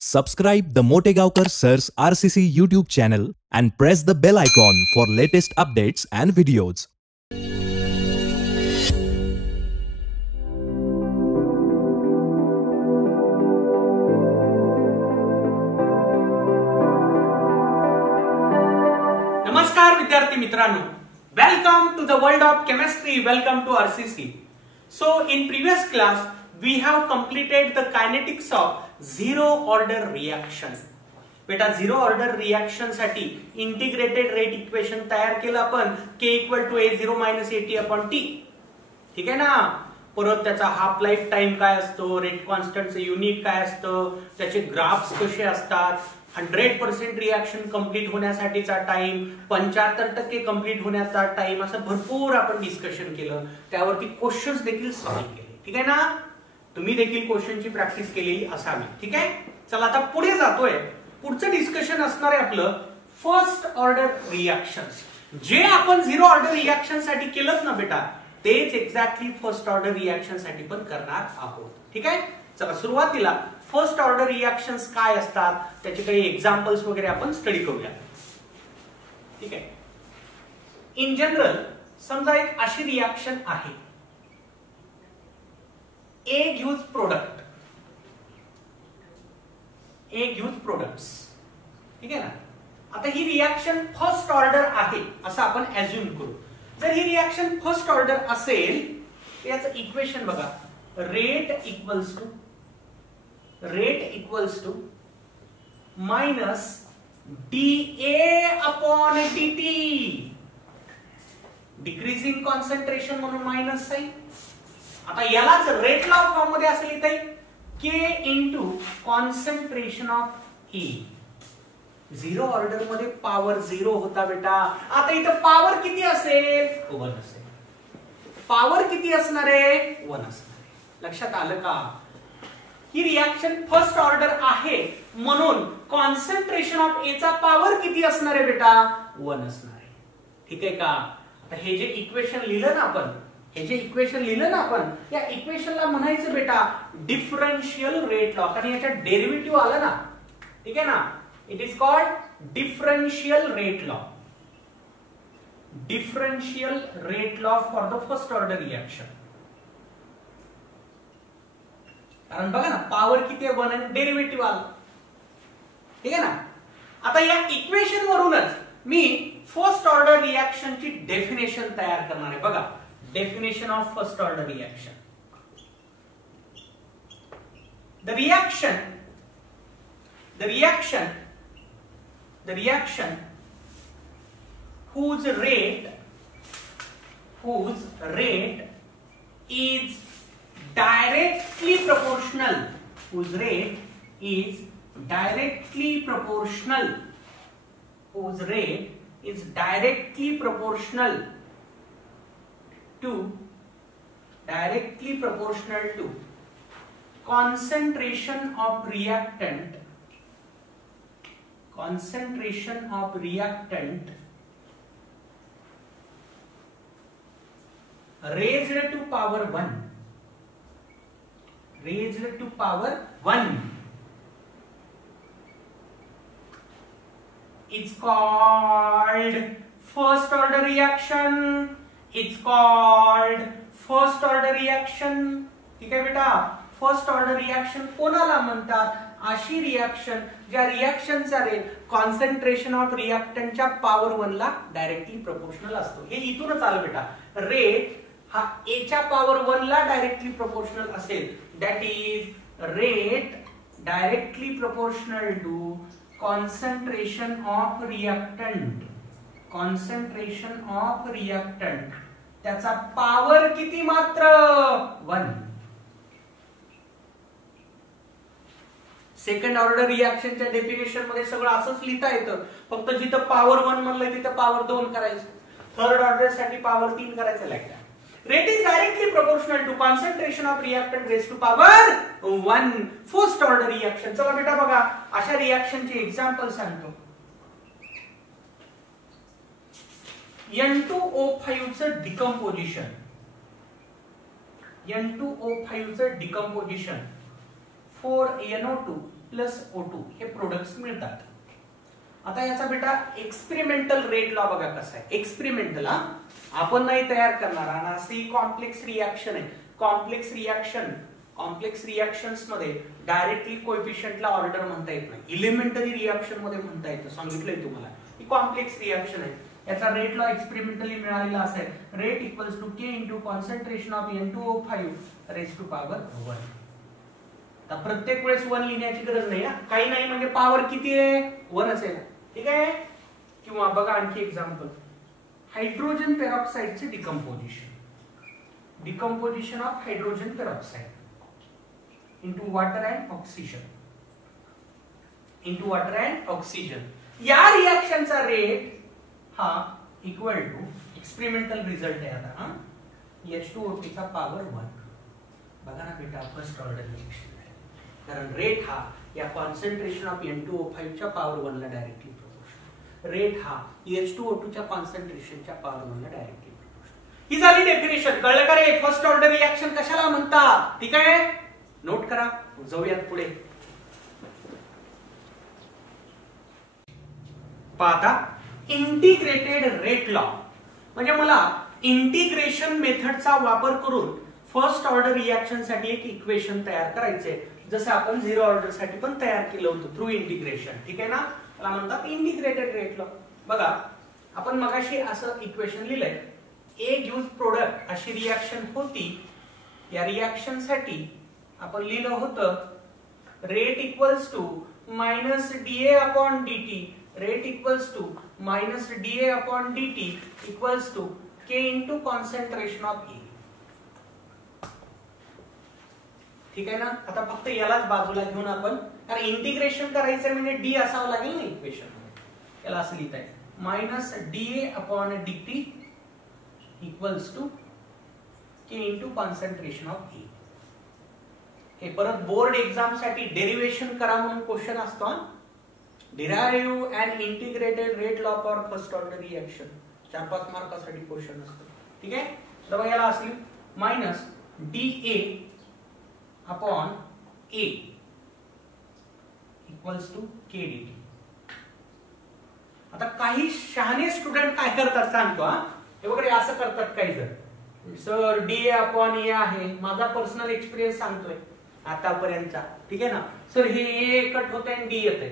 Subscribe the Motegaonkar Sir's RCC YouTube channel and press the bell icon for latest updates and videos. नमस्कार विद्यार्थी मित्रांनो, welcome to the world of chemistry. Welcome to RCC. So in previous class we have completed the kinetics of zero order reaction. बेटा zero order reaction साठी integrated rate equation तयार केलं आपण k = a0 - at/t. ठीक आहे ना. परत त्याचा हाफ लाईफ टाइम काय असतो, रेट कॉन्स्टंटचं युनिट काय असतं, त्याचे ग्राफ्स कसे असतात, 100% रिएक्शन कंप्लीट होण्यासाठीचा टाइम, 75% कंप्लीट होण्याचा टाइम, असं भरपूर आपण डिस्कशन केलं. त्यावरती क्वेश्चन्स देखील सॉल्व्ह केले. ठीक आहे ना. तुम्ही देखील क्वेश्चनची प्रॅक्टिस केलेली असावी. ठीक आहे. चला आता पुढे जातोय. पुढचं डिस्कशन असणार आहे आपलं फर्स्ट ऑर्डर रिएक्शन्स. जे आपण झिरो ऑर्डर रिएक्शन साठी केलं ना बेटा, तेच एक्झॅक्टली फर्स्ट ऑर्डर रिएक्शन साठी पण करणार आहोत. ठीक आहे. चला सुरुवातीला फर्स्ट ऑर्डर रिएक्शन्स काय असतात त्याचे काही एक्झाम्पल्स वगैरे आपण स्टडी करूया. ठीक आहे. इन जनरल समजा एक अशी रिएक्शन आहे, A gives product, A gives products. ठीक आहे ना. आता ही रिएक्शन फर्स्ट ऑर्डर आहे असं आपण अज्युम करू. जर ही रिएक्शन फर्स्ट ऑर्डर असेल तर याचं इक्वेशन बघा, rate equals to minus dA/dt. Decreasing concentration म्हणून मायनस साइन. आता यालाच रेट लॉ फॉर्म मध्ये असेल इथे k into concentration of E. Zero order मध्ये पॉवर 0 होता बेटा. आता इथं पॉवर किती असेल? 1 असेल. पॉवर किती असणार आहे? 1 असणार आहे. लक्षात आलं का? ही रिएक्शन फर्स्ट ऑर्डर आहे म्हणून कॉन्सन्ट्रेशन ऑफ ए चा पॉवर किती असणार आहे बेटा? 1 असणार आहे. ठीक आहे का? आता हे जे इक्वेशन लिहिलं ना आपण, या इक्वेशनला म्हणायचं बेटा डिफरन्शियल रेट लॉ. कारण याच्या डेरिव्हेटिव्ह आला ना. ठीक आहे ना. It is called differential rate law. Differential rate law for the first order reaction. कारण बघा ना, पॉवर किती आहे? 1 आणि डेरिव्हेटिव्ह आला. ठीक आहे ना. आता या इक्वेशन वरूनच मी फर्स्ट ऑर्डर रिएक्शन ची डेफिनेशन तयार करणार आहे. बघा, definition of first order reaction. The reaction whose rate is directly proportional to concentration of reactant raised to power 1. It's called first order reaction. It's called first order reaction. ठीक आहे बेटा. First order reaction कोणाला म्हणतात? अशी reaction ज्या रिएक्शनचा rate concentration of रिएक्टंटच्या power 1 ला directly proportional असतो. हे इथूनच आलं बेटा. रेट हा A च्या पॉवर 1 ला डायरेक्टली प्रोपोर्शनल असेल. That is rate directly proportional to concentration of reactant. त्याचा पॉवर किती? मात्र 1. सेकंड ऑर्डर रिएक्शनच्या डेफिनेशन मध्ये सगळं असंच लिहिता येतं. फक्त जिथं पॉवर 1 म्हणलंय तिथं पॉवर 2 करायचं. थर्ड ऑर्डर साठी पॉवर 3 करायचं. लागतं. Rate is directly proportional to concentration of reactant raise to power 1. First order reaction. चला बेटा बघा, अशा रिएक्शनचे एक्झाम्पल सांगतो. N2O5 चं डिकम्पोजिशन. N2O5 चं डिकम्पोजिशन 4NO2 प्लस O2 हे प्रोडक्ट्स मिळतात. आता याचा बेटा एक्सपेरिमेंटल रेट लॉ बघा कसा आहे. एक्सपेरिमेंटल आपण नाही तयार करणार आणि अशी कॉम्प्लेक्स रिएक्शन आहे. कॉम्प्लेक्स रिएक्शन्स मध्ये डायरेक्टली कोएफिशियंटला ऑर्डर म्हणता येत नाही. इलिमेंटरी रिएक्शन मध्ये म्हणता येतं. सांगितलंय तुम्हाला ही कॉम्प्लेक्स रिएक्शन आहे. याचा रेट लॉ एक्सपेरिमेंटली मिळालेला असेल. Rate equals to K into concentration of N2O5 raise to power 1. तर प्रत्येक वेळेस 1 लिहिण्याची गरज नाही. काही नाही म्हणजे पॉवर किती आहे 1 असेल. ठीक आहे. किंवा बघा आणखी एक्झाम्पल. हायड्रोजन पेरॉक्साइडचे decomposition of hydrogen peroxide into water and oxygen. या रिएक्शनचा रेट हा इक्वल टू एक्सपेरिमेंटल रिझल्ट आहे आता H2O3 चा पॉवर 1. बघा ना बेटा फर्स्ट ऑर्डर रिएक्शन आहे. कारण रेट हा या कॉन्सन्ट्रेशन ऑफ N2O5 च्या पॉवर 1 ला डायरेक्टली प्रोपोर्शनल. रेट हा H2O2 च्या कॉन्सन्ट्रेशनच्या पॉवर 1 ला डायरेक्टली प्रोपोर्शनल. ही झाली डेफिनेशन. कळलं का रे फर्स्ट ऑर्डर रिएक्शन कशाला म्हणतात. ठीक आहे. नोट करा. जाऊयात पुढे. पाहता इंटिग्रेटेड रेट लॉ म्हणजे मला इंटिग्रेशन मेथडचा वापर करून फर्स्ट ऑर्डर रिएक्शन साठी एक इक्वेशन तयार करायचे. जसं आपण झिरो ऑर्डर साठी पण तयार केलं होतं थ्रू इंटिग्रेशन. ठीक आहे ना. त्याला म्हणतात इंटिग्रेटेड रेट लॉ. बघा आपण मगाशी असं इक्वेशन लिहिलंय. ए गिव्स प्रोडक्ट अशी रिएक्शन होती. या रिएक्शन साठी आपण लिहिलं होतं rate equals to minus DA upon DT. Rate equals to minus DA upon DT equals to K into concentration of E. ठीक आहे ना. आता फक्त यालाच बाजूला घेऊन आपण कारण इंटिग्रेशन करायचं म्हणजे D असावं लागेल ना इक्वेशन मध्ये. याला असं लिहिता येईल minus DA upon DT equals to K into concentration of E. हे परत बोर्ड एक्झाम साठी डेरिवेशन करा म्हणून क्वेश्चन असतो. Derive and integrated rate law for first order reaction 4-5 मार्कासाठी क्वेश्चन असतो. ठीक आहे. तर याला असली minus DA upon A equals to KDT. आता काही शहाणे स्टुडंट काय करतात सांगतो. हे वगैरे असं करतात काही जण. सर DA अपॉन A आहे. माझा पर्सनल एक्सपिरियन्स सांगतोय आतापर्यंतचा. ठीक आहे ना. सर हे A कट होते आणि D येते.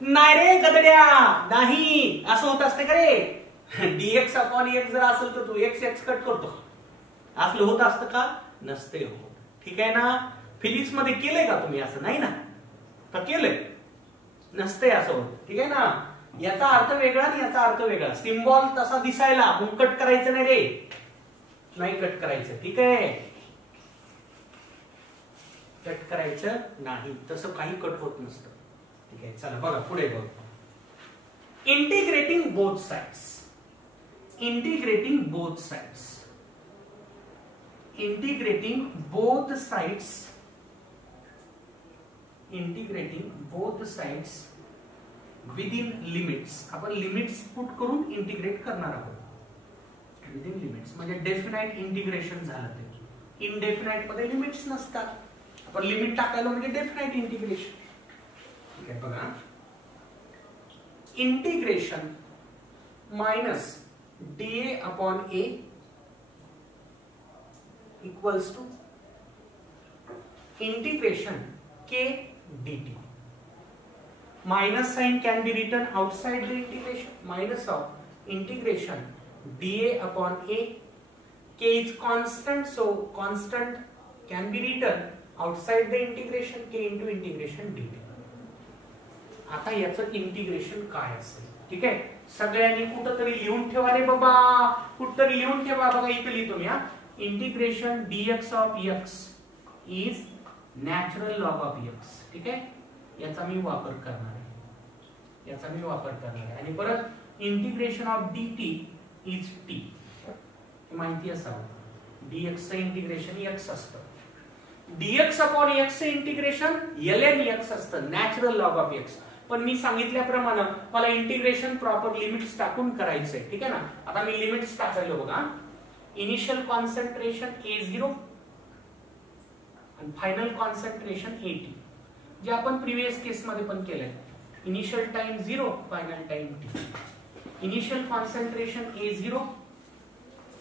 नाही रे गदड्या नाही असं होत असते का रे. dx अपॉन x जर असेल तर तू x कट करतो. असलं होत असतं का. नसते होत. ठीक आहे ना. फिजिक्स मध्ये केलंय का तुम्ही असं. नाही ना. का केलंय. नसते असं होत. ठीक आहे ना. याचा अर्थ वेगळा आणि याचा अर्थ वेगळा. सिम्बॉल तसा दिसायला मग कट करायचं नाही रे. नाही कट करायचं. ठीक आहे. कट करायचं नाही. तसं काही कट होत नसतं. ठीक आहे. चला बघा पुढे बघ. Integrating both sides. Integrating both sides. Integrating both sides. Integrating both sides within limits. आपण लिमिट्स पुट करून इंटिग्रेट करणार आहोत. विदिन लिमिट्स म्हणजे डेफिनाइट इंटिग्रेशन झालं ते. इनडेफिनाइट मध्ये लिमिट्स नसतात. आपण लिमिट टाकायला म्हणजे डेफिनाइट इंटिग्रेशन. ठीक आहे. बघा integration minus DA upon A equals to integration K dt. Minus sign can be written outside the integration. Minus of integration DA upon A. K is constant, so constant can be written outside the integration. K into integration dt. आता याचं integration काय असेल. ठीक आहे. सगळ्यांनी कुठंतरी लिहून ठेवा रे बाबा. कुठंतरी लिहून ठेवा. बघा इथे लिहितो मी. Integration dx of x is natural log of x. ठीक आहे. याचा मी वापर करणार आहे. आणि परत integration of dt is t. माहिती असावं. dx चं इंटिग्रेशन x असतं. dx अपॉन x चं इंटिग्रेशन ln x असतं. Natural log of x. पण मी सांगितल्याप्रमाणे मला इंटिग्रेशन प्रॉपर लिमिट्स टाकून करायचंय. ठीक आहे ना. आता मी लिमिट्स टाकायलो बघा. इनिशियल कॉन्सन्ट्रेशन A0 आणि फायनल कॉन्सन्ट्रेशन AT. जे आपण प्रिव्हियस केस मध्ये पण केलंय. Initial time 0, final time t. Initial concentration A0,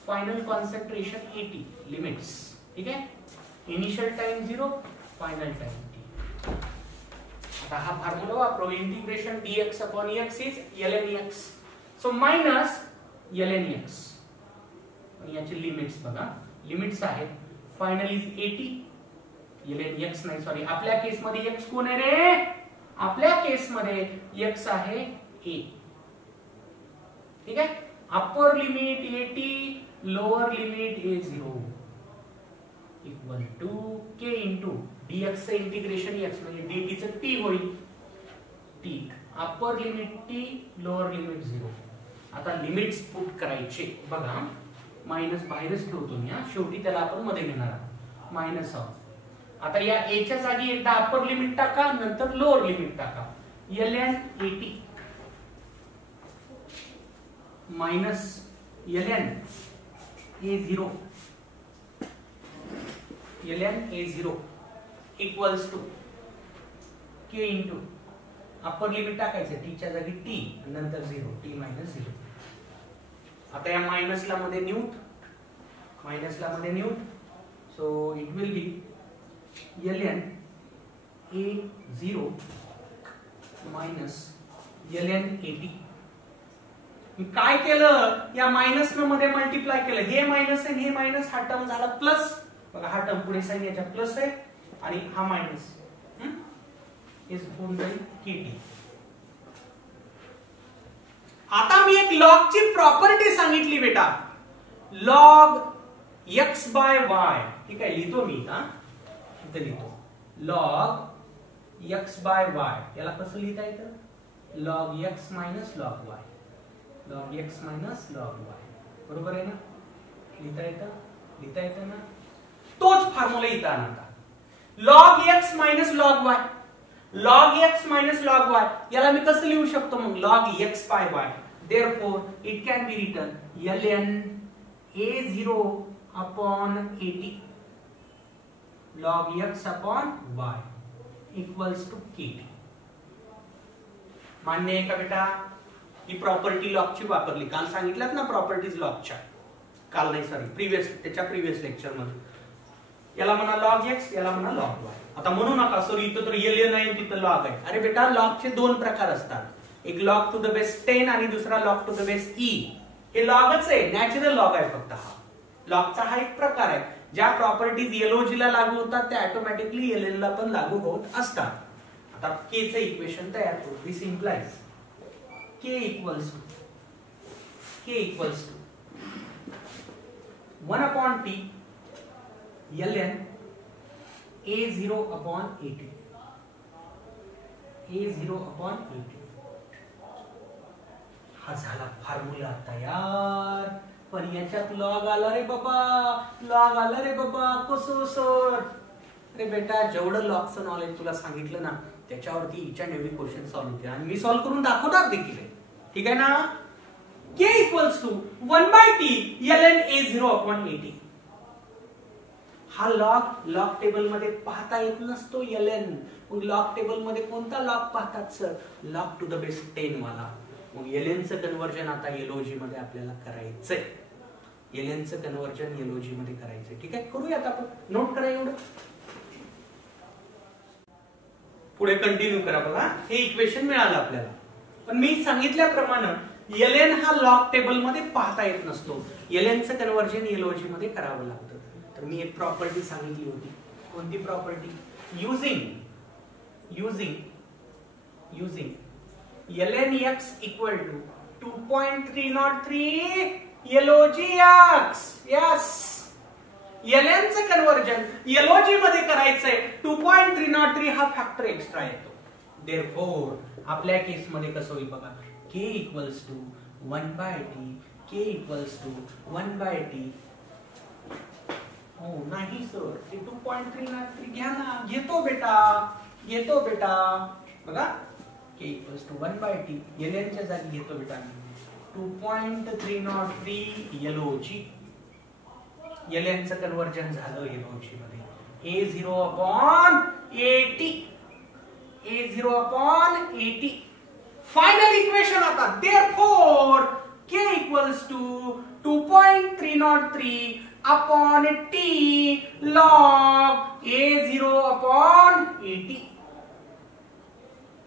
final concentration AT. Limits. ठीक आहे. Initial time 0, final time t. आता हा फॉर्म्युला वापरू. Integration dx upon x is ln x. So minus ln x. आणि याची लिमिट्स बघा. लिमिट्स आहेत final is 80 ln x नाही सॉरी आपल्या केस मध्ये x कोण आहे रे? आपल्या केस मध्ये x आहे a. ठीक आहे. Upper limit 80, lower limit a0 equal to k into dx चे इंटिग्रेशन x म्हणजे dt चं t होईल. t upper limit t, lower limit 0. आता लिमिट्स पुट करायचे बघा. मायनस बाहेरच ठेवतो मी. शेवटी त्याला आपण मध्ये घेणार आहोत. Minus of. आता या a च्या जागी एकदा अपर लिमिट टाका, नंतर लोअर लिमिट टाका. ln 80 minus ln a0 equals to k into upper limit टाकायचं t च्या जागी t नंतर 0 t मायनस 0. आता या मायनसला मध्ये न्यूट, so it will be ln a0 minus ln 80. मी काय केलं? या मायनस न मध्ये मल्टिप्लाय केलं. हे मायनस आहे, हे मायनस, हा टर्म झाला प्लस. बघा हा टर्म पुढे साइन याच्या प्लस आहे आणि हा मायनस इज होऊन जाईल kt. आता मी एक लॉग ची प्रॉपर्टी सांगितली बेटा. Log x by y. ठीक आहे. लिहितो मी इथे लिहितो. Log x by y. याला कसं लिहिता येतं? Log x minus log y. Log x minus log y. बरोबर आहे ना? लिहिता येतं ना? तोच फॉर्म्युला इथं आणा. Log x minus log y. Log x minus log y याला मी कसं लिहू शकतो मग? Log x by y. Therefore, it can be written ln a0 upon 80 log x upon y equals to kt. मान्य आहे का बेटा? ही प्रॉपर्टी लॉगची वापरली. काल सांगितलं ना प्रॉपर्टीज लॉगच्या. काल नाही सॉरी त्याच्या प्रिव्हियस लेक्चर मध्ये. याला म्हणा लॉग x, याला म्हणा लॉग y. आता म्हणू नका सॉरी इथं तर ln आहे तिथं लॉग आहे. अरे बेटा लॉगचे दोन प्रकार असतात. एक लॉग टू द बेस 10 आणि दुसरा log to the base e. हे लॉगच आहे, नॅचरल लॉग आहे फक्त. हा लॉगचा हा एक प्रकार आहे. ज्या प्रॉपर्टीज LOG ला लागू होतात त्या ऑटोमॅटिकली LN ला पण लागू होत असतात. आता k चे इक्वेशन तयार करू. This implies k equals to 1 upon t ln a0 upon 80. a0 upon 80. हा झाला फॉर्म्युला तयार. पण याच्यात लॉग आला रे बाबा. कसं सर? अरे बेटा जेवढं लॉगचं नॉलेज तुला सांगितलं ना त्याच्यावरती each and every question solve होते आणि मी सॉल्व्ह करून दाखवणार देखील. ठीक आहे ना? k equals to 1/t ln a0 upon 80. हा लॉग टेबल मध्ये पाहता येत नसतो ln. मग लॉग टेबल मध्ये कोणता लॉग पाहतात sir? Log to the base 10 वाला. मग ln चं कन्वर्जन आता LOG मध्ये आपल्याला करायचंय. ln चं कन्वर्जन LOG मध्ये करायचंय. ठीक आहे. करूयात आपण. नोट करा एवढं. पुढे कंटिन्यू करा. बघा हे इक्वेशन मिळालं आपल्याला. पण मी सांगितल्याप्रमाणे ln हा लॉग टेबल मध्ये पाहता येत नसतो. ln चं कन्वर्जन LOG मध्ये करावं लागतं. तर मी एक प्रॉपर्टी सांगितली होती. कोणती property? Using ln x equal to 2.303 LOGX. Yes. ln चं कन्वर्जन LOG मध्ये करायचंय. 2.303 हा फॅक्टर एक्स्ट्रा येतो. Therefore आपल्या केस मध्ये कसं होईल बघा. k equals to 1/t. k equals to 1/t. हो नाही सर ते 2.303 घ्या ना. घेतो बेटा. बघा k equals to 1/t. ln च्या जागी घेतो बेटा 2.303 LOG. ln चं कन्वर्जन झालं LOG मध्ये. a0 upon 80. A0 upon AT. Final equation आता, therefore K equals to 2.303 upon T log A0 upon AT.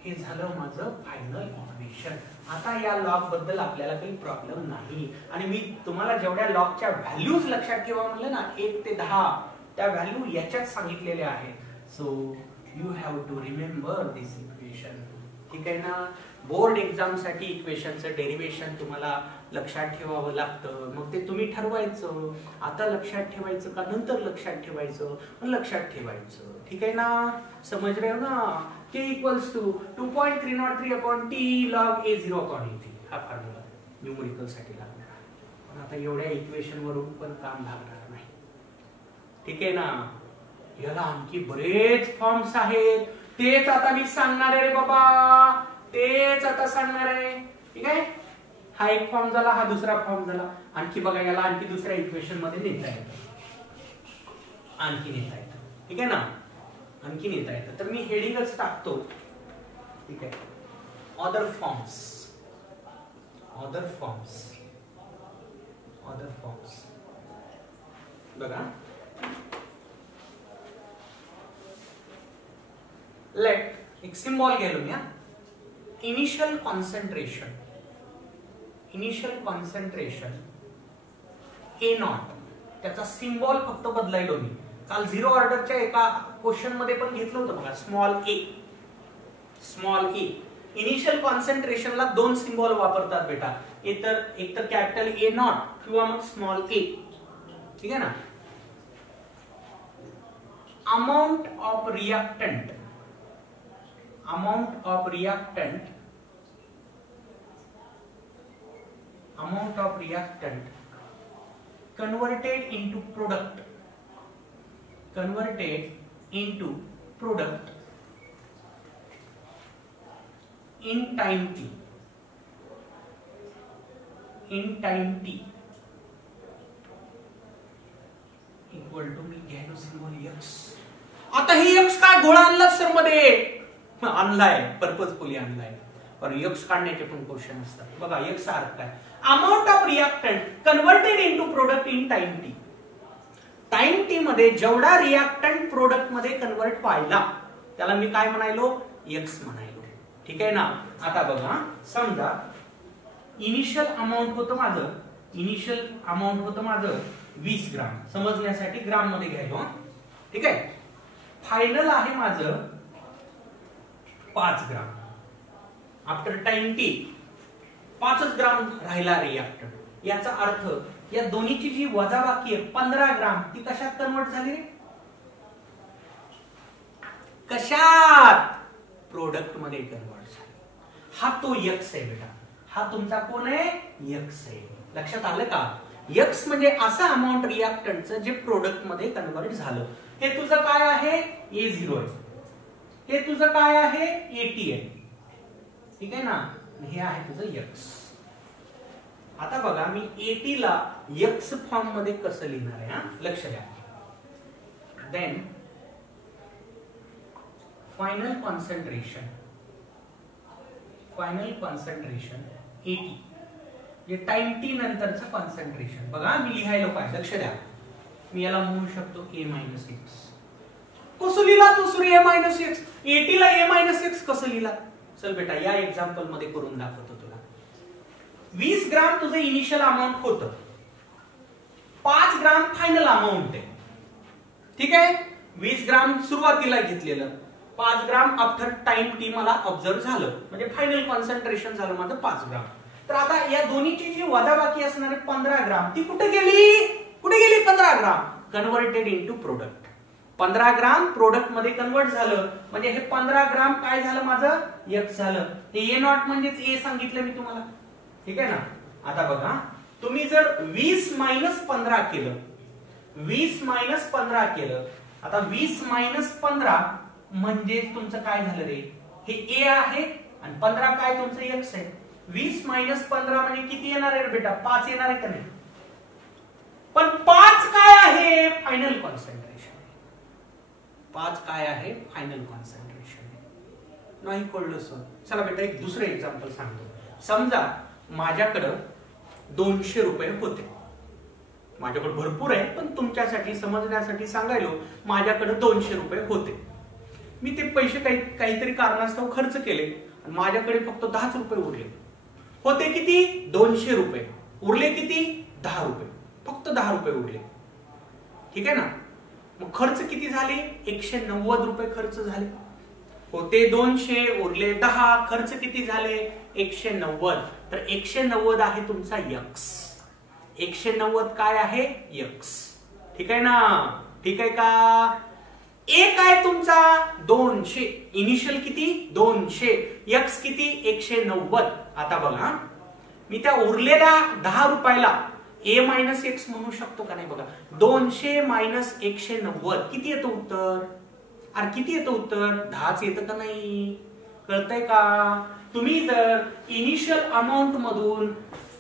हे झालं माझं फायनल इक्वेशन. आता या लॉग बद्दल आपल्याला काही प्रॉब्लेम नाही. आणि मी तुम्हाला जेवढ्या लॉगच्या व्हॅल्यूज लक्षात ठेवा म्हणलं ना 1 ते 10, त्या व्हॅल्यू याच्यात सांगितलेल्या आहेत. So you have to remember this equation. ठीक आहे ना. बोर्ड एक्झाम साठी इक्वेशनचं डेरिव्हेशन तुम्हाला लक्षात ठेवावं लागतं. मग ते तुम्ही ठरवायचं, आता लक्षात ठेवायचं का नंतर लक्षात ठेवायचं, लक्षात ठेवायचं. ठीक आहे ना. समज रहे हो ना. K equals to 2.303 upon T log A0 upon AT. हा फॉर्म्युला न्यूमेरिकल साठी लागणार. पण आता एवढ्या इक्वेशन वरून पण काम लागणार नाही. ठीक आहे ना. याला आणखी बरेच फॉर्म्स आहेत, तेच आता मी सांगणार आहे रे बाबा, तेच आता सांगणार आहे. ठीक आहे. हा एक फॉर्म झाला, हा दुसरा फॉर्म झाला. आणखी बघा, याला आणखी दुसऱ्या इक्वेशन मध्ये नेता येतं, आणखी नेता येतं. ठीक आहे ना. आणखी नेता येतं. तर मी हेडिंगच टाकतो. ठीक आहे. Other forms, other forms, other forms. बघा, लेट एक सिम्बॉल गेलो मी. Initial concentration, initial concentration A0, त्याचा सिम्बॉल फक्त बदलायलो मी. काल 0 ऑर्डरच्या एका क्वेश्चन मध्ये पण घेतलं होतं बघा, स्मॉल ए, स्मॉल ए. इनिशियल कॉन्सन्ट्रेशनला दोन सिम्बॉल वापरतात बेटा, एक तर कॅपिटल A0 किंवा मग स्मॉल ए. ठीक आहे ना. Amount of reactant, amount of reactant, amount of reactant converted into product, converted into product in time t, in time t equal to, मी घ्यायलो सिम्बॉल x. आता ही x काय गोळा आणला सर मध्ये, आणलाय, पर्पजफुली आणलाय. पण एक्स काढण्याचे पण क्वेश्चन असतात. बघा एक्स अर्थ काय, amount of reactant converted into product in time T. Time T मध्ये जेवढा रिएक्टंट प्रोडक्ट मध्ये कन्वर्ट व्हायला त्याला मी काय म्हणायलो, एक्स म्हणायलो. ठीक आहे ना. आता बघा, समजा इनिशियल अमाउंट होतं माझं, इनिशियल अमाउंट होतं माझं 20 ग्राम. समजण्यासाठी ग्राम मध्ये घ्यायलो. ठीक आहे. फायनल आहे माझं 5 ग्राम. आफ्टर टाइम टी 5 ग्राम राहिला रिएक्टंट. याचा अर्थ या दोन्हीची जी वजाबाकी आहे 15 ग्राम, ती कशात कन्वर्ट झाली, कशात, प्रोडक्ट मध्ये कन्वर्ट झाली. हा तो एक्स आहे बेटा, हा तुमचा कोण आहे, एक्स आहे. लक्षात आलं का. एक्स म्हणजे असं अमाउंट रिएक्टंटचं जे प्रोडक्ट मध्ये कन्वर्ट झालं. हे तुझं काय आहे, A0 आहे. हे तुझं काय आहे, AT आहे. ठीक आहे ना. हे आहे तुझं एक्स. आता बघा, मी AT ला एक्स फॉर्म मध्ये कसं लिहिणार आहे, लक्ष द्या. Then final concentration, final concentration AT, जे टाइम टी नंतरचं कॉन्सन्ट्रेशन. बघा मी लिहायला पाहिजे, लक्ष द्या. मी याला म्हणू शकतो A-x. कसं लिहिला तू सूर्य A-x, AT ला A-x कसं लिहिला. चल बेटा, या एक्झाम्पल मध्ये करून दाखवतो तुला. 20 ग्राम तुझं इनिशियल अमाउंट होतं, 5 ग्राम फायनल अमाउंट आहे. ठीक आहे. 20 ग्राम सुरुवातीला घेतलेलं, 5 ग्राम आफ्टर टाइम टी मला ऑब्झर्व झालं, म्हणजे फायनल कॉन्सन्ट्रेशन झालं माझं 5 ग्राम. तर आता या दोन्हीची जी वजाबाकी असणार आहे 15 ग्राम, ती कुठे गेली, कुठे गेली 15 gram, converted into product. 15 gram product मध्ये कन्वर्ट झालं, म्हणजे हे 15 ग्राम काय झालं माझं, एक्स झालं. हे A0 म्हणजेच ए सांगितलं मी तुम्हाला. ठीक आहे ना. आता बघा, तुम्ही जर 20 मायनस 15 केलं, 20 मायनस 15 केलं, आता 20 मायनस 15 म्हणजे तुमचं काय झालं रे, हे ए आहे आणि 15 काय तुमचं एक्स आहे. 20 मायनस 15 म्हणजे किती येणार आहे बेटा, 5 येणार आहे का नाही. पण 5 काय आहे, फायनल कॉन्सन्ट्रेशन. 5 काय आहे, फायनल कॉन्सन्ट्रेशन. नाही कळलं सर. चला बेटा एक दुसरं एक्झाम्पल सांगतो. समजा माझ्याकडं 200 रुपये होते. माझ्याकडे भरपूर आहे पण तुमच्यासाठी समजण्यासाठी सांगायलो माझ्याकडे 200 रुपये होते. मी ते पैसे काहीतरी कारणास्तव खर्च केले आणि माझ्याकडे फक्त 10 रुपये उरले. होते किती? 200 रुपये. उरले किती? 10 रुपये. फक्त 10 रुपये उरले. ठीक आहे ना. मग खर्च किती झाले? 190 रुपये खर्च झाले. होते 200 उरले 10. खर्च किती झाले? 190. तर 190 आहे तुमचा यक्स. 190 काय आहे? यक्स. ठीक आहे ना. ठीक आहे का? ए काय तुमचा? 200. इनिशियल किती? 200. यक्स किती? 190. आता बघा मी त्या उरलेल्या 10 रुपयाला ए मायनस एक्स म्हणू शकतो का नाही? बघा 200 मायनस 190 किती येतं उत्तर? अरे किती येतं उत्तर? 10च येतं का नाही? कळतंय का? तुम्ही जर इनिशियल अमाऊंट मधून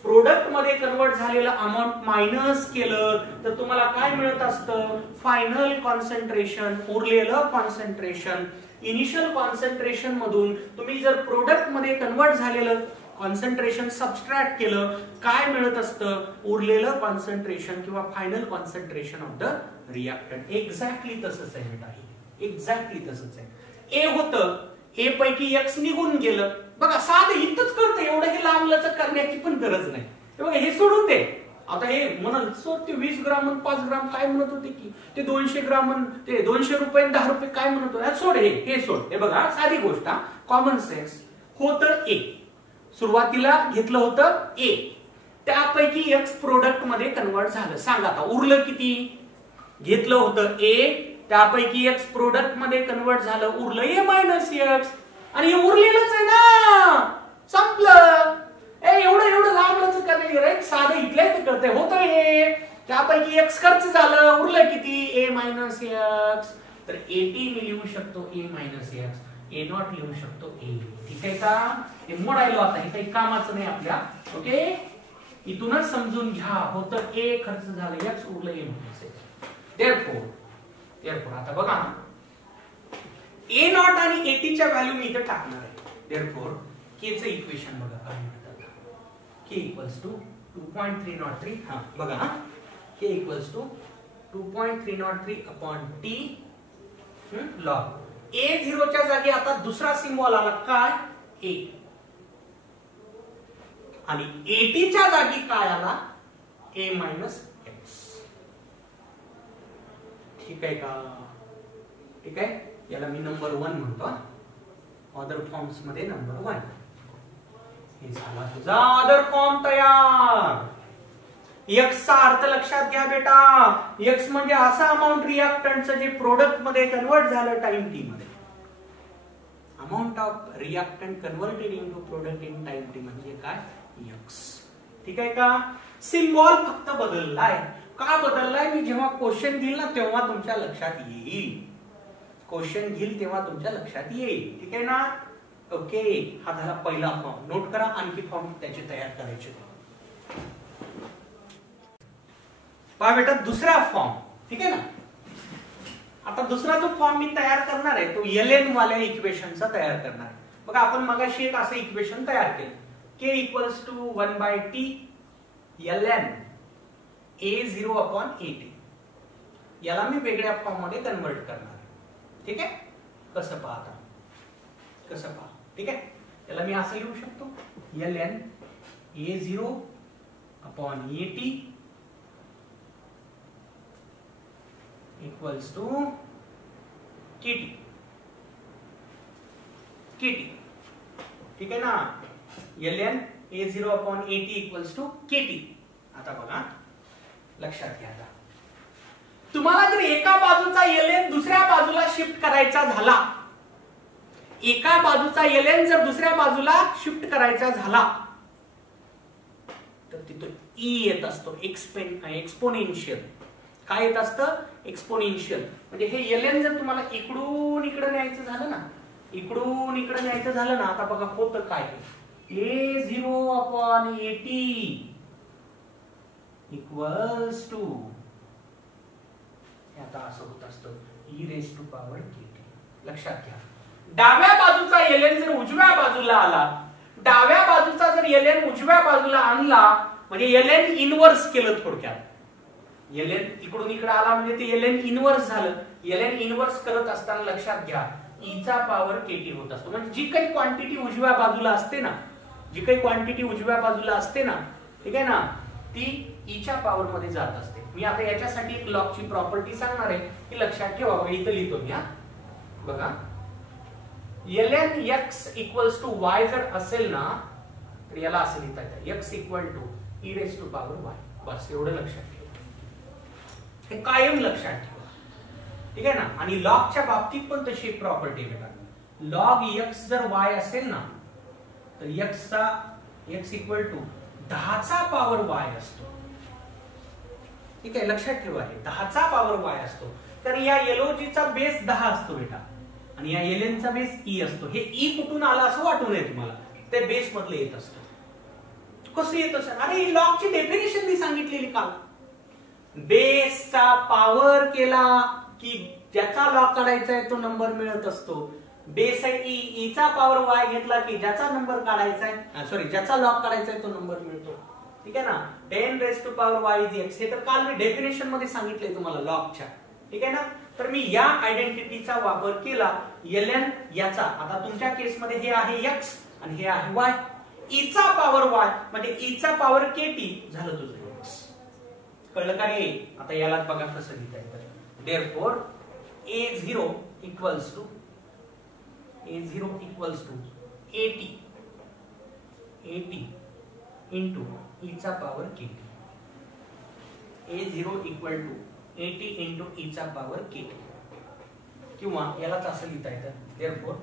प्रोडक्ट मध्ये कन्वर्ट झालेलं अमाऊंट मायनस केलं तर तुम्हाला काय मिळत असतं? फायनल कॉन्सन्ट्रेशन, उरलेलं कॉन्सन्ट्रेशन. इनिशियल कॉन्सन्ट्रेशन मधून तुम्ही जर प्रोडक्ट मध्ये कन्वर्ट झालेलं कॉन्सन्ट्रेशन सबस्ट्रॅक्ट केलं काय मिळत असतं? उरलेलं कॉन्सन्ट्रेशन किंवा final concentration of the reactant. Exactly तसंच आहे बेटा. एक्झॅक्टली तसंच आहे. ए होतं, ए पैकी एक्स निघून गेलं. बघा साधं इथंच कळतं. एवढं हे लांबलचक करण्याची पण गरज नाही. बघा हे सोडून दे. आता हे म्हणाल सर ते 20 ग्राम आणि 5 ग्राम काय म्हणत होते की ते 200 ग्राम ते 200 रुपये 10 रुपये काय म्हणत होते? सोड हे सोड. हे बघा साधी गोष्ट, कॉमन सेन्स. होतं ए, सुरुवातीला घेतलं होतं ए, त्यापैकी एक्स प्रोडक्ट मध्ये कन्वर्ट झालं. सांगा आता उरलं किती? घेतलं होतं ए, त्यापैकी एक्स प्रोडक्ट मध्ये कन्वर्ट झालं. उरलं ए मायनस एक्स. आणि हे उरलेलंच आहे ना. संपलं. एवढं लांबलंच करायचं राईट. साधं इथल्या इथे कळतंय. होतं हे, त्यापैकी एक्स खर्च झालं. उरलं किती? ए मायनस एक्स. तर 80 मी लिहू शकतो ए मायनस एक्स. ए नॉट लिहू शकतो ए. ठीक आहे का? हे मोडायलो आता. हे काही कामाचं नाही आपल्या. ओके, इथूनच समजून घ्या. होतं ए, खर्च झालं एक्स, उरलं ए मायनस एक्स. देअरफॉर आता बघा ए नॉट आणि 80 च्या व्हॅल्यू मी इथे टाकणार आहे. देअरफॉर के चं इक्वेशन बघा काय म्हणतात. K equals to 2.303. हा बघा K equals to 2.303 upon T log. A 0 च्या जागी आता दुसरा सिम्बॉल आला काय? ए. आणि 80 च्या जागी काय आला? ए मायनस एक्स. ठीक आहे का? ठीक आहे. याला मी नंबर 1 म्हणतो. अदर फॉर्म्स मध्ये नंबर 1. हे झाला तुझा अदर फॉर्म तयार. एक्स चा अर्थ लक्षात घ्या बेटा. एक्स म्हणजे असा अमाऊंट रिएक्टंटचं जे प्रोडक्ट मध्ये कन्वर्ट झालं टाइम टी मध्ये. Amount of reactant converted into product in time T म्हणजे काय? एक्स. ठीक आहे का? सिम्बॉल फक्त बदललाय. का बदललाय? मी जेव्हा क्वेश्चन घेईल ना तेव्हा तुमच्या लक्षात येईल. क्वेश्चन घेईल तेव्हा तुमच्या लक्षात येईल. ठीक आहे ना? ओके, हा झाला पहिला फॉर्म. नोट करा. आणखी फॉर्म त्याचे तयार करायचे. पहा बेटा दुसरा फॉर्म. ठीक आहे ना? आता दुसरा जो फॉर्म मी तयार करणार आहे तो एलएन वाल्या इक्वेशनचा तयार करणार आहे. बघा आपण मगाशी एक असं इक्वेशन तयार केलं. K equals to 1/t ln a0 upon at. याला मी वेगळ्या फॉर्म मध्ये कन्वर्ट करणार. ठीक आहे? कसं पाहता? कसं पहा? ठीक आहे. याला मी असं लिहू शकतो ln a0 upon at equals to kt. ठीक आहे ना? ln a0 upon at equals to kt. आता बघा लक्षात घ्या. तुम्हाला जर एका बाजूचा ln दुसऱ्या बाजूला शिफ्ट करायचा झाला, एका बाजूचा ln जर दुसऱ्या बाजूला शिफ्ट करायचा झाला तर तिथं e येत असतो. एक्सपोनेन्शियल. काय येत असतं? एक्सपोनेन्शियल. म्हणजे हे ln जर तुम्हाला इकडून इकडे न्यायचं झालं ना, इकडून इकडे न्यायचं झालं ना, आता बघा होतं काय? a0 upon at equals to आता असं होत असतं e raised to power kt. लक्षात घ्या. डाव्या बाजूचा ln जर उजव्या बाजूला आला, डाव्या बाजूचा जर ln उजव्या बाजूला आणला म्हणजे ln इनव्हर्स केलं थोडक्यात. ln इकडून इकडे आला म्हणजे ते ln इनव्हर्स झालं. ln इनव्हर्स करत असताना लक्षात घ्या e चा पॉवर kt होत असतो. म्हणजे जी काही क्वांटिटी उजव्या बाजूला असते ना, जी काही क्वांटिटी उजव्या बाजूला असते ना, ठीक आहे ना, ती e च्या पॉवर मध्ये जात असते. मी आता याच्यासाठी एक लॉगची प्रॉपर्टी सांगणार आहे की लक्षात ठेवा. इथं लिहितो मी. बघा ln x equals to y जर असेल ना तर याला असं लिहिता येतं x equal to e raise to power y. बस एवढं लक्षात ठेवा. हे कायम लक्षात ठेवा. ठीक आहे ना. आणि लॉगच्या बाबतीत पण तशी एक प्रॉपर्टी बेटा. लॉग x जर y असेल ना तर x इक्वल टू 10 चा पॉवर y असतो. ठीक आहे, लक्षात ठेवा. हे 10 चा पॉवर y असतो. तर या LOG चा बेस 10 असतो बेटा आणि या ln चा बेस e असतो. हे e कुठून आला असं वाटू नये तुम्हाला, ते बेस मधले येत असतो. कसं येत असं? अरे लॉगची डेफिनेशन मी सांगितलेली काल. बेसचा पॉवर केला की ज्याचा लॉग काढायचा आहे तो नंबर मिळत असतो. बेस आहे e चा पॉवर y घेतला की ज्याचा नंबर काढायचा आहे, सॉरी ज्याचा लॉग काढायचा आहे तो नंबर मिळतो. ठीक आहे ना. 10 raise to power y is x. हे तर काल मी डेफिनेशन मध्ये सांगितले तुम्हाला लॉगच्या. ठीक आहे ना. तर मी या आयडेंटिटीचा वापर केला. ln याचा, आता तुमच्या केस मध्ये हे आहे x आणि हे आहे y. e चा पॉवर y म्हणजे e चा पॉवर kt झालं तुझं x. कळलं का रे? आता याला बघा कसं लिहिता येतं. Therefore a0 equals to at into e चा power kt. a0 equal to at into e चा पॉवर kt. किंवा यालाच असं लिहिता येतं. Therefore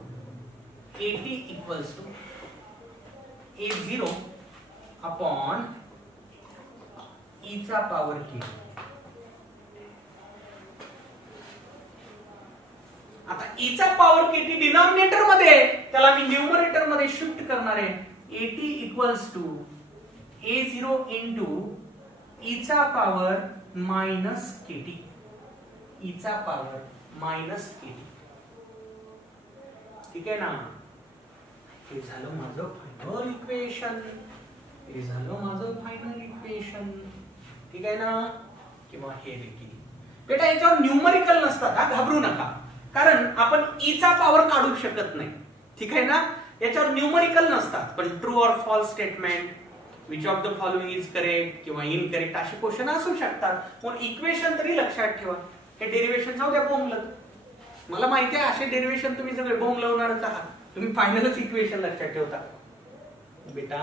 at equals to a0 upon e चा पॉवर kt. आता e चा पॉवर kt डिनॉमिनेटर मध्ये, त्याला मी न्यूमरेटर मध्ये शिफ्ट करणार आहे. at equals to a0 into e चा पॉवर मायनस kt. e चा पॉवर मायनस kt. ठीक आहे ना. हे झालं माझं फायनल इक्वेशन. ठीक आहे ना. किंवा हे देखील बेटा याच्यावर न्यूमरिकल नसतात. घाबरू नका, कारण आपण e चा पॉवर काढू शकत नाही. ठीक आहे ना. याच्यावर न्यूमरिकल नसतात. पण ट्रू और false statement, which of the following is correct किंवा इनकरेक्ट असे क्वेश्चन असू शकतात. पण इक्वेशन तरी लक्षात ठेवा. हे डेरिव्हेशन जाऊ द्या बोंबलत. मला माहिती आहे असे डेरिव्हेशन तुम्ही सगळे बोंब लावणारच आहात. तुम्ही फायनलच इक्वेशन लक्षात ठेवता. बेटा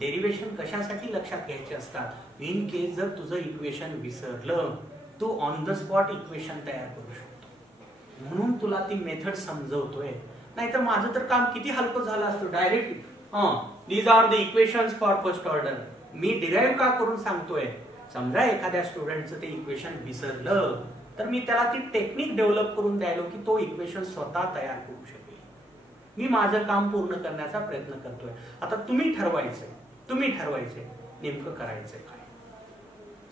डेरिव्हेशन कशासाठी लक्षात घ्यायचे असतात? इन केस जर तुझं इक्वेशन विसरलं, तू ऑन द स्पॉट इक्वेशन तयार करू शकतो. म्हणून तुला ती मेथड समजवतोय. नाहीतर माझं तर काम किती हलकं झालं असतं. Direct these are the equations for first order. मी डिराइव्ह का करून सांगतोय? समजा एखाद्या स्टुडंटचं ते इक्वेशन विसरलं तर मी त्याला ती टेक्निक डेव्हलप करून द्यायलो की तो इक्वेशन स्वतः तयार करू शकेल. मी माझं काम पूर्ण करण्याचा प्रयत्न करतोय. आता तुम्ही ठरवायचंय नेमकं करायचंय काय.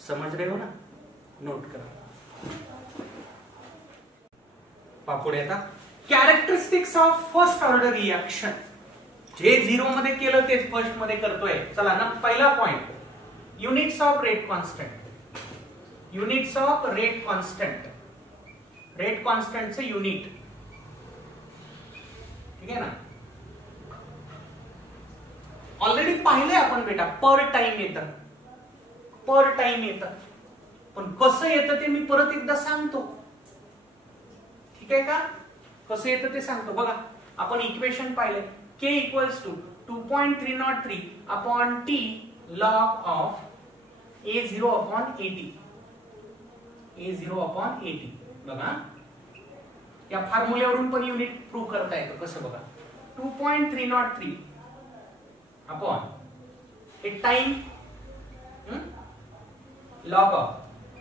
समज रहे हो ना? नोट करा. पापुढे आता characteristics of first order reaction. जे 0 मध्ये केलं तेच फर्स्ट मध्ये करतोय. चला ना, पहिला point, units of rate constant. Rate कॉन्स्टंटचं युनिट. ठीक आहे ना. ऑलरेडी पाहिलंय आपण बेटा, पर टाइम येतं. पण कसं येतं ते मी परत एकदा सांगतो. ठीक आहे का? कसं येतं ते सांगतो. बघा आपण इक्वेशन पाहिले. k equals to 2.303 upon t log of a0 upon at. बघा या फॉर्म्युल्यावरून पण युनिट प्रूव्ह करता येतं. कसं बघा, 2.303 अपॉन हे टाइम लॉग ऑफ.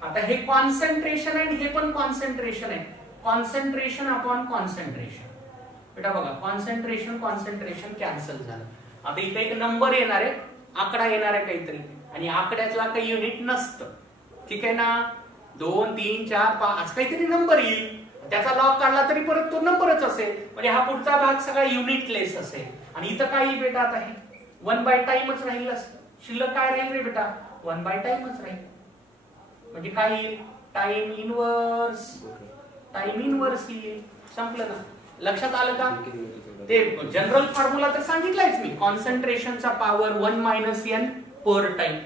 आता हे कॉन्सन्ट्रेशन आहे, हे पण कॉन्सन्ट्रेशन आहे. Concentration upon concentration. बेटा बघा कॉन्सन्ट्रेशन कॅन्सल झालं. आता इथे एक नंबर येणार आहे, आकडा येणार आहे काहीतरी, आणि आकड्यातला काही युनिट नसतं. ठीक आहे ना. 2, 3, 4, 5 काहीतरी नंबर येईल. त्याचा लॉग काढला तरी परत तो नंबरच असेल, म्हणजे हा पुढचा भाग सगळा युनिटलेस असेल. आणि इथं काही बेटा आता आहे 1 बाय टाइमच राहील असतं. शिल्लक काय राहील रे बेटा? 1 बाय टाइमच राहील. म्हणजे काय येईल? टाइम इनवर्स येईल. संपलं ना? लक्षात आलं का? ते जनरल फॉर्म्युला तर सांगितलायच मी, कॉन्सन्ट्रेशनचा पॉवर 1 मायनस एन पर टाइम.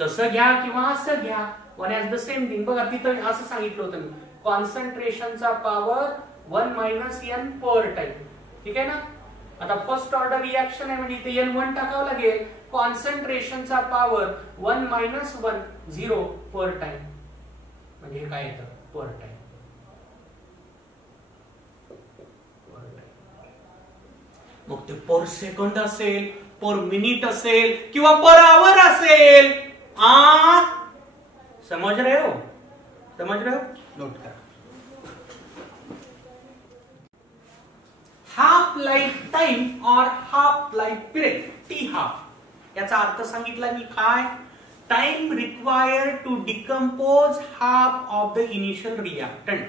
तसं घ्या किंवा असं घ्या, one as the same thing. बघा तिथं असं सांगितलं होतं मी, कॉन्सन्ट्रेशनचा पॉवर 1 मायनस एन पर टाइम. ठीक आहे ना? आता फर्स्ट ऑर्डर रिएक्शन आहे म्हणजे इथे N1 टाकावं लागेल. कॉन्सन्ट्रेशनचा पॉवर 1 मायनस 1 0 पर टाइम. म्हणजे काय येतं? पर टाइम. मग ते पर सेकंड असेल, पर मिनिट असेल किंवा पर आवर असेल. समझ रहे हो? नोट करा. हाफ लाईफ टाइम और half life period, t half, याचा अर्थ सांगितला मी काय? Time required to decompose half of the initial reactant.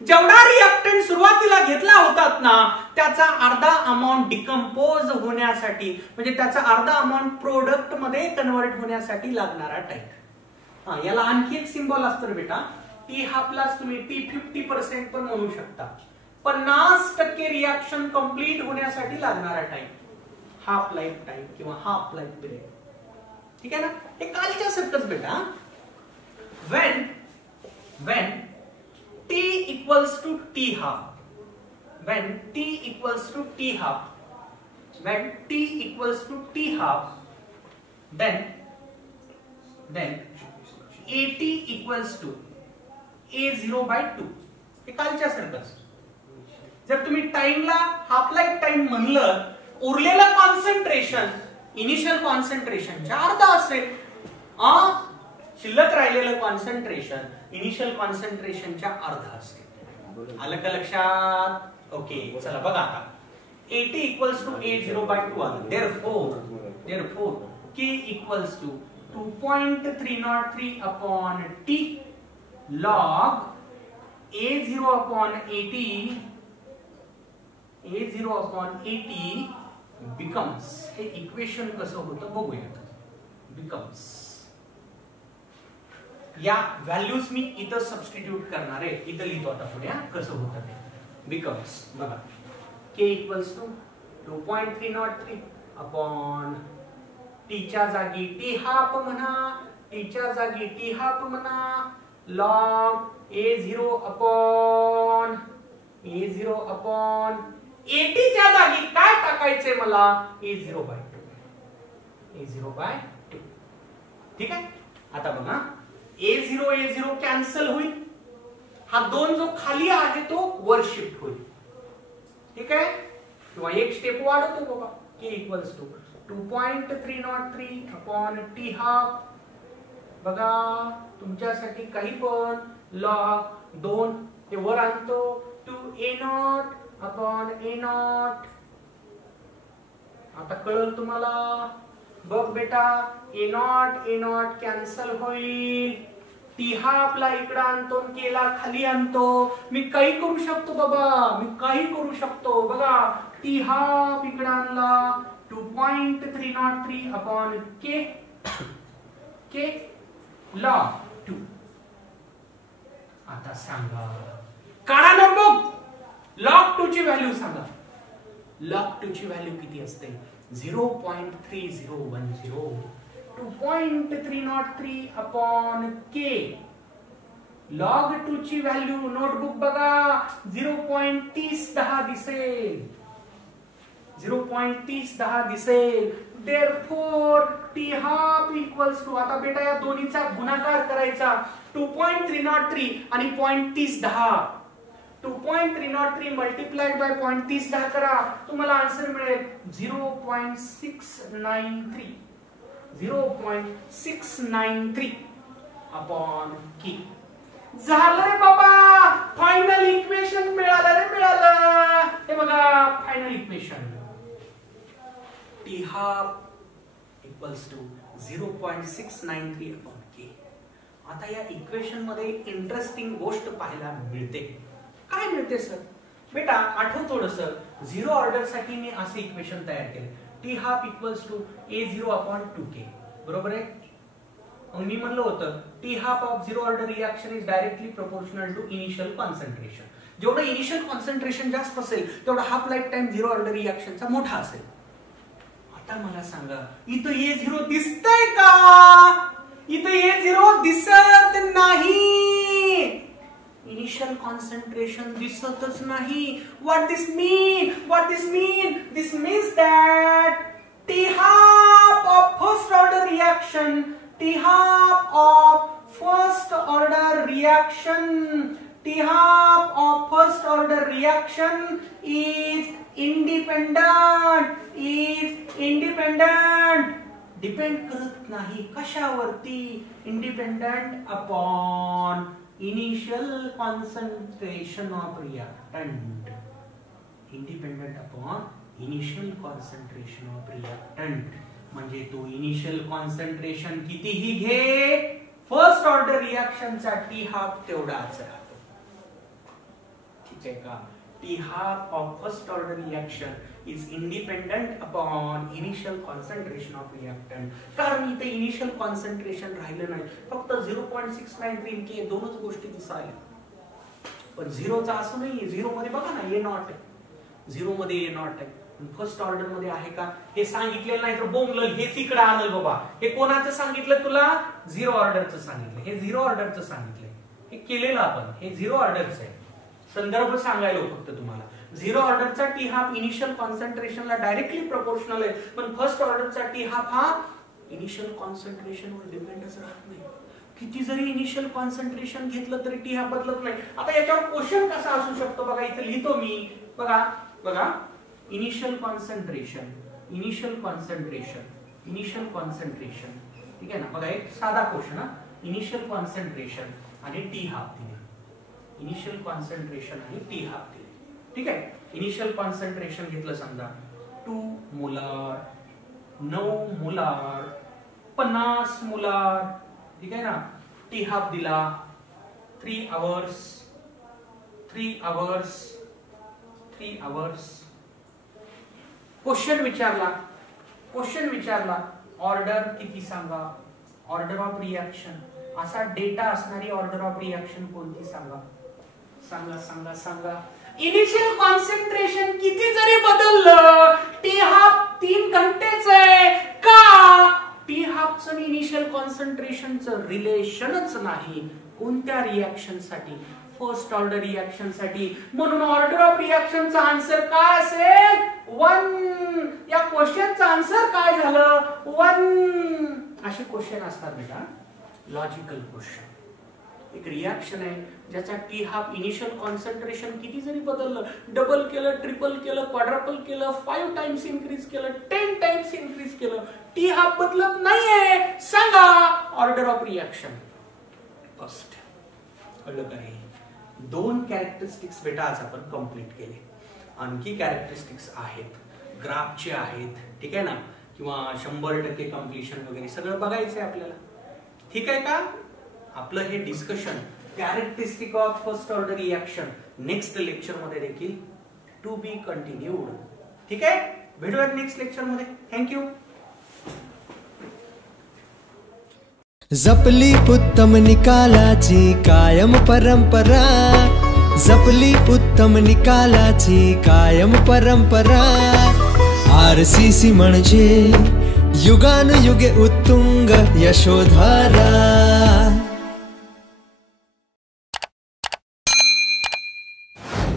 जेवढा रिएक्टंट सुरुवातीला घेतला होतात ना, त्याचा अर्धा अमाऊंट डिकम्पोज होण्यासाठी, म्हणजे त्याचा अर्धा अमाऊंट प्रोडक्ट मध्ये कन्वर्ट होण्यासाठी लागणारा टाइम. याला आणखी एक सिंबल असतं बेटा, टी हाफलाच तुम्ही T50% पण म्हणू शकता. 50% रिएक्शन कंप्लीट होण्यासाठी लागणारा टाइम, हाफ लाईफ टाइम किंवा हाफ लाईफ पिरियड. ठीक आहे ना? हे कालच्या सारखंच बेटा. when T equals to T half, when T equals to T half, then AT equals to A0 by 2. हे कालच्या सारखंच. जर तुम्ही टाइमला हाफ लाईफ टाइम म्हणलं, उरलेलं कॉन्सन्ट्रेशन इनिशियल कॉन्सन्ट्रेशनच्या अर्धा असेल. शिल्लक राहिलेलं कॉन्सन्ट्रेशन इनिशियल कॉन्सन्ट्रेशनच्या अर्धा असेल. आलं का लक्षात? ओके, चला बघा आता. AT equals to A0 by 2 आलं. Therefore K equals to 2.303 upon T log A0 upon 80 becomes, हे इक्वेशन कसं होतं बघूया. becomes, या व्हॅल्यूज मी इथं सबस्टिट्यूट करणार आहे. इथं लिहितो आता पुढे कसं होतं ते. becomes बघा, K equals to 2.303 अपॉन टीच्या जागी टी हाफ म्हणा, टीच्या जागी टी हाफ म्हणा, log A0 upon 80 च्या जागी काय टाकायचंय मला? A0 by 2. ठीक आहे? आता बघा, A0 कॅन्सल होईल. हा 2 जो खाली आहे तो वर शिफ्ट होईल. ठीक आहे? किंवा एक स्टेप वाढतो बाबा. K equals to 2.303 upon T half. बघा तुमच्यासाठी काही पण log 2 ते वर आणतो 2A0 upon A0. आता कळलं तुम्हाला? बघ बेटा, A0 कॅन्सल होईल. टी हाफला इकडे आणतो, केला खाली आणतो. मी काही करू शकतो बाबा, मी काही करू शकतो. बघा, टी हाफ इकडे आणला 2.303 अपॉन K log 2. आता सांगा, काढा नोटबुक. log 2 ची व्हॅल्यू सांगा. log 2 ची व्हॅल्यू किती असते? 0.3010. 2.303 अपॉन K log 2 ची व्हॅल्यू नोटबुक बघा 0.3010 दिसेल. 0.3010 दिसेल. Therefore T half equals to, आता बेटा या दोन्हीचा गुणाकार करायचा. 2.303 आणि 0.3010. 2.303 मल्टिप्लाइड बाय 0.3010 करा, तुम्हाला आन्सर मिळेल 0.693. 0.693 अपॉन K. झालं रे बाबा, फायनल इक्वेशन मिळालं रे, मिळालं. हे बघा final equation. T half equals to 0.693 upon K. आता या इक्वेशन मध्ये इंटरेस्टिंग गोष्ट पाहायला मिळते. काय मिळते सर? बेटा आठव थोडस, झिरो ऑर्डर साठी मी असे इक्वेशन तयार केले, T half equals to A0 upon 2K, बरोबर आहे. मग मी म्हणलं होतं T half of zero order reaction is directly proportional to initial concentration. जेवढं इनिशियल कॉन्सन्ट्रेशन जास्त असेल तेवढा half life time zero order रिएक्शनचा मोठा असेल. आता मला सांगा, इथं A0 दिसतंय का? इथं A0 दिसत नाही. इनिशियल कॉन्सन्ट्रेशन दिसतच नाही. What this mean? What this mean? This means that T half of first order reaction, T half of first order reaction, T half of first order reaction is independent, is independent. Depend करत नाही कशावरती? Independent upon initial concentration of reactant, independent upon initial concentration of reactant. म्हणजे तो initial concentration कितीही घे, first order रिएक्शनचा T half तेवढाच राहतो. ठीक आहे का? T half of first order reaction is independent upon initial concentration of reactant. कारण इथे इनिशियल कॉन्सन्ट्रेशन राहिलं नाही, फक्त 0.693 के दोनच गोष्टी दिसायला. पण झिरोचा असं नाही, झिरो मध्ये बघा ना ए नॉट आहे, झिरो मध्ये ए नॉट आहे. फर्स्ट ऑर्डर मध्ये आहे का हे सांगितलेलं नाही तर बोंबल हेच इकडे आणलं बाबा. हे कोणाचं सांगितलं तुला? झिरो ऑर्डरचं सांगितलं. हे झिरो ऑर्डरचं सांगितलंय, हे केलेलं आपण, हे झिरो ऑर्डरचं आहे. संदर्भ सांगायला फक्त तुम्हाला. झिरो ऑर्डरचा टी हाफ इनिशियल कॉन्सन्ट्रेशनला डायरेक्टली प्रोपोर्शनल आहे, पण फर्स्ट ऑर्डरचा टी हाफ हा इनिशियल कॉन्सन्ट्रेशनवर डिपेंडच राहत नाही. किती जरी इनिशियल कॉन्सन्ट्रेशन घेतलं तरी टी हाफ बदलत नाही. आता याच्यावर क्वेश्चन कसा असू शकतो बघा, इथे लिहितो मी. बघा बघा, initial concentration, initial concentration, initial concentration. ठीक आहे ना? बघा एक साधा क्वेश्चन हा, इनिशियल कॉन्सन्ट्रेशन आणि टी हाफ दिले, इनिशियल कॉन्सन्ट्रेशन आणि टी हाफ दिले. ठीक आहे? इनिशियल कॉन्सन्ट्रेशन घेतलं समजा 2 मोलार, 9 मोलार, 50 मोलार. ठीक आहे ना? टी हाफ दिला 3 आवर्स, 3 आवर्स, 3 आवर्स. क्वेश्चन विचारला, क्वेश्चन विचारला ऑर्डर किती सांगा, ऑर्डर ऑफ रिएक्शन. असा डेटा असणारी ऑर्डर ऑफ रिएक्शन कोणती सांगा, सांगा सांगा सांगा. इनिशियल कॉन्सन्ट्रेशन किती जरी बदललं, टी हाफ 3 घंटेच आहे का? टी हाफचं इनिशियल कॉन्सन्ट्रेशनचं रिलेशनच नाही. कोणत्या रिएक्शन साठी? फर्स्ट ऑर्डर रिएक्शन साठी. म्हणून ऑर्डर ऑफ रिएक्शनचा आन्सर काय असेल? 1. या क्वेश्चनचा आन्सर काय झालं? 1. असे क्वेश्चन असतात बेटा, लॉजिकल क्वेश्चन. एक रिएक्शन आहे ज्याचा टी हाफ इनिशियल कॉन्सन्ट्रेशन किती जरी बदललं, डबल केलं, ट्रिपल केलं, क्वाड्रपल केलं, 5 टाइम्स इन्क्रीज केलं, 10 टाइम्स इन्क्रीज केलं, टी हाफ बदलत नाहीये. सांगा ऑर्डर ऑफ रिएक्शन. फर्स्ट कळलं काय? 2 कॅरेक्टरिस्टिक्स बेटा आज आपण कंप्लीट केले. आणखी कॅरेक्टरिस्टिक्स आहेत, ग्राफचे आहेत. ठीक आहे ना? किंवा 100% कंप्लीशन वगैरे सगळं बघायचंय आपल्याला. ठीक आहे का? आपलं हे discussion characteristic of first order reaction next lecture मध्ये देखील टू बी कंटिन्यूड. ठीक आहे? भेटूयात नेक्स्ट लेक्चर मध्ये. थँक्यू. जपली उत्तम निकालाची कायम परंपरा, जपली उत्तम निकालाची कायम परंपरा. RCC म्हणजे युगानुयुगे उत्तुंग यशोधारा.